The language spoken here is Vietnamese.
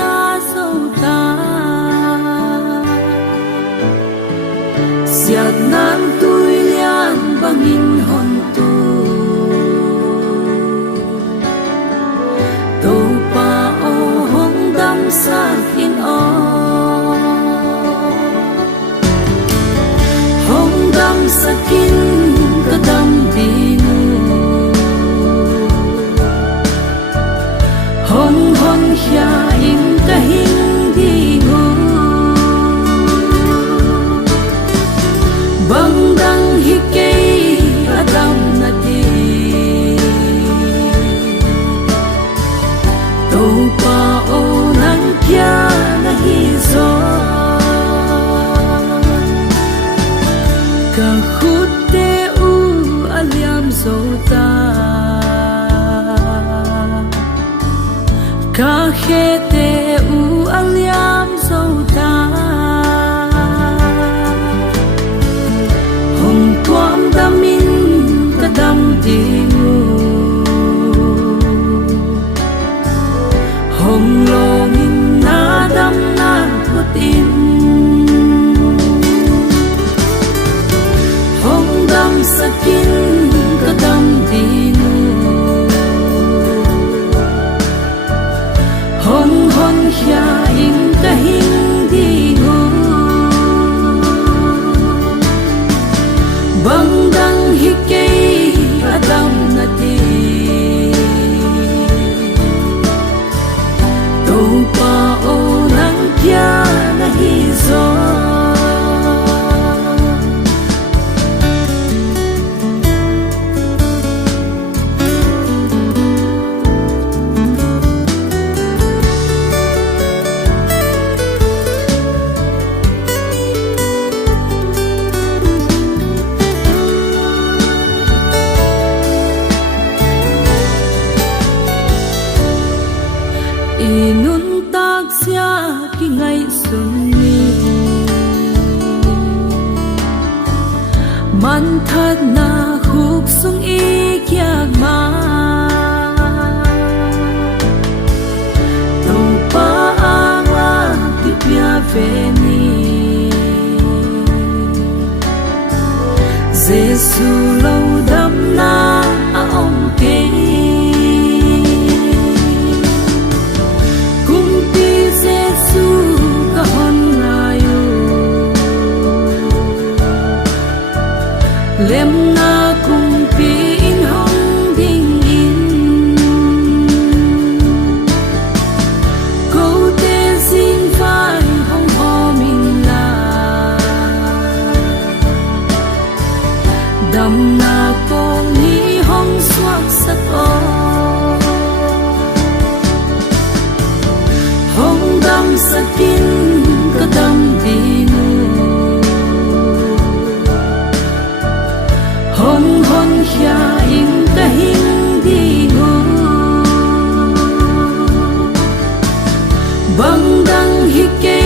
ya dâu ta siat nan tui lian bangin hon tu to pa o hong dam sa in o hong dam sakin kadam dinu hong hon hia in kahing dinu bang dang hikay adam na di to pa o nang kya na hizo ka khut te u aliam zota ka khe te u aliam zota hong tuam damin kadam dingu hong longin na dam na putin hong dam sakin kadam dinu hong hon hia in kahing dingu bang dang hikay adam na di to pa o nang kya na hizo inun tak sia ki ngai sun ni man that na khuk sung i kyak ma to pa anga ti pia ve ni Giêsu lâu đam na a ông ke lem na kung pi in hong ding in câu te xin vai hong ho min la dam na kong ni hong swak sat o hong dam sakin kadam dinu hong hon hia in kahing dingu bang dang hikay